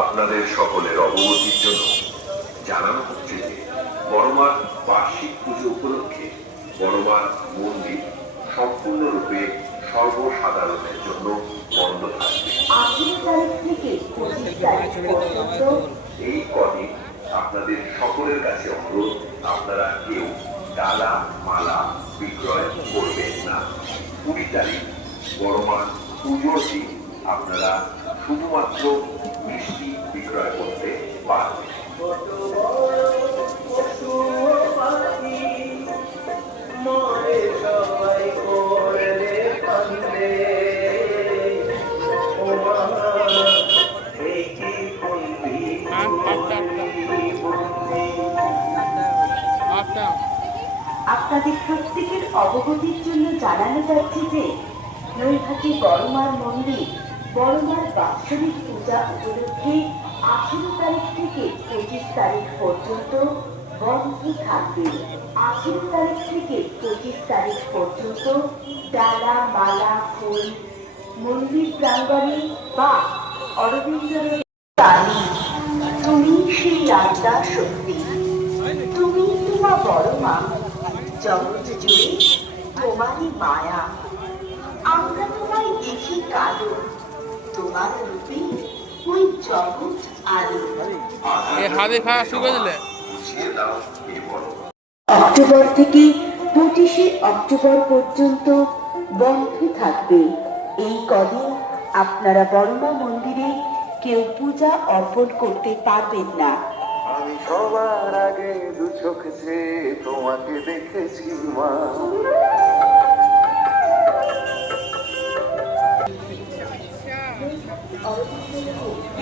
আপনাদের সকলের অবগতির জন্য জানানো হচ্ছে যে বড়মার বার্ষিক পুজো উপলক্ষে বড়মার মন্দির সম্পূর্ণরূপে সর্বসাধারণের জন্য বন্ধ থাকবে। এই কদিন আপনাদের সকলের কাছে অনুরোধ আপনারা কেউ ডালা মালা বিক্রয় করবেন না। কুড়ি তারিখ বড়মার পুজোর দিন আপনারা শুধুমাত্র মিষ্টি বিক্রয় করতে পারবেন আপনাদের প্রত্যেকের অবগতির জন্য জানানো যাচ্ছে যে নৈহাটি বড়মার মন্দির বড়মার বাৎসরিক পূজা উপলক্ষে আঠেরো তারিখ থেকে পঁচিশ তারিখ পর্যন্ত বন্ধ থাকবে। আঠেরো তারিখ থেকে পঁচিশ তারিখ পর্যন্ত ডালা, মালা, ফুল, মন্দির প্রাঙ্গণে বা অরবিন্দ তুমি সেই আত্মা শক্তি তুমি তোমার বড় মা। জগৎ জুড়ে তোমারই মায়া। আমরা তোমায় দেখি কালো। তোমার রূপে ওই জগৎ আলো। অক্টোবর থেকে পঁচিশে অক্টোবর পর্যন্ত বন্ধ থাকবে। এই কদিন আপনারা বড়মা মন্দিরে কেউ পূজা অর্পণ করতে পারবেন না। আমি সবার আগে দু চোখ তোমাকে দেখেছি মা।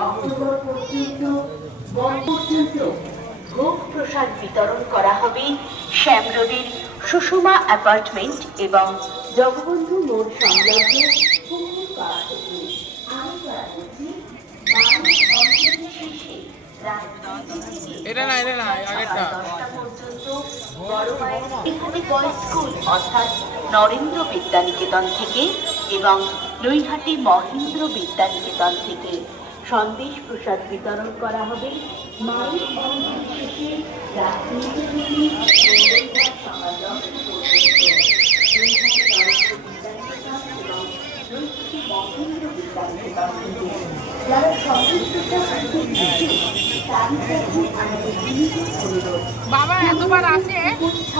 অক্টোবর ভোগ প্রসাদ বিতরণ করা হবে শ্যাম রোডের সুষমা অ্যাপার্টমেন্ট এবং জগবন্ধু মোড় সংলগ্ন এটা অর্থাৎ নরেন্দ্র বিদ্যানিকেতন থেকে এবং নৈহাটি মহেন্দ্র বিদ্যানিকেতন থেকে সন্দেশ প্রসাদ বিতরণ করা হবে। মায়ের অঞ্চল শেষে রাত তিনটে থেকে মঙ্গলবার সকাল দশটা পর্যন্ত নৈহাটি নরেন্দ্র বিদ্যানিকেতন এবং নৈহাটি মহেন্দ্র বিদ্যানিকেতন থেকে যারা সন্দেশ প্রসাদ খেতে ইচ্ছুক তারই কাছে আমাদের বিনীত অনুরোধ বাবা এতবার আসে ছাড়া সংবিধান সংশোধন করা হবে না। অর্থাৎ রাত তিনটে থেকে মঙ্গলবার সকাল নে দশটা দে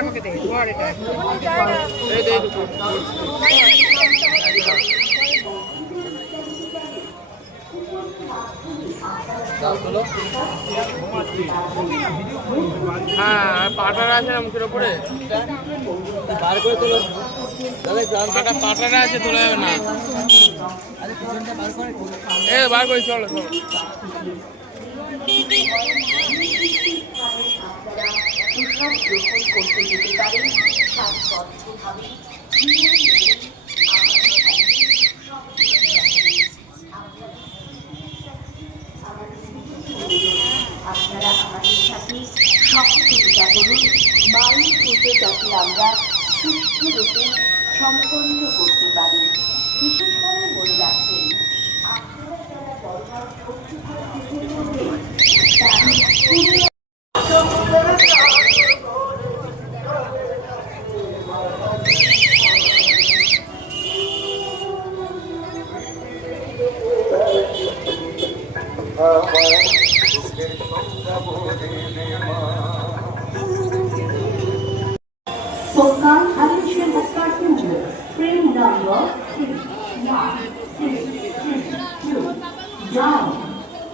আমাকে দে হ্যাঁ আছে মুখের উপরে বার করে তোলো। তাহলে পাটারা আছে, তোলা যাবে না। এ, বার করি, চলো আপনারা আমাদের সাথে সহযোগিতা করুন বায়ু পুজো আমরা সুস্থ রূপে সম্পন্ন করতে পারি। বিশেষভাবে মনে রাখবেন আপনারা যারা গ্রহণ করবেন তার আমার দুঃখের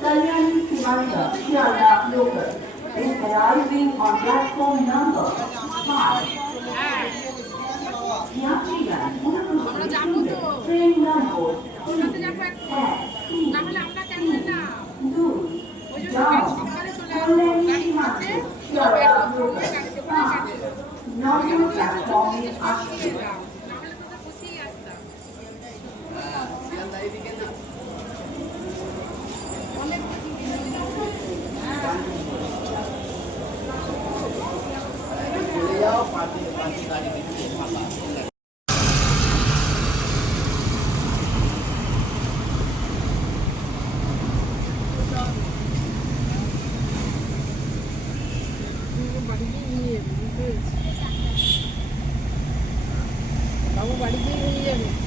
Kalyani Simanta Shiala local is arriving on platform number 5. Yatriyan Unakulukul train number 3, 3, 2, Jao, Kalyani Simanta Shiala local 5. 너무 많이 찍으려고.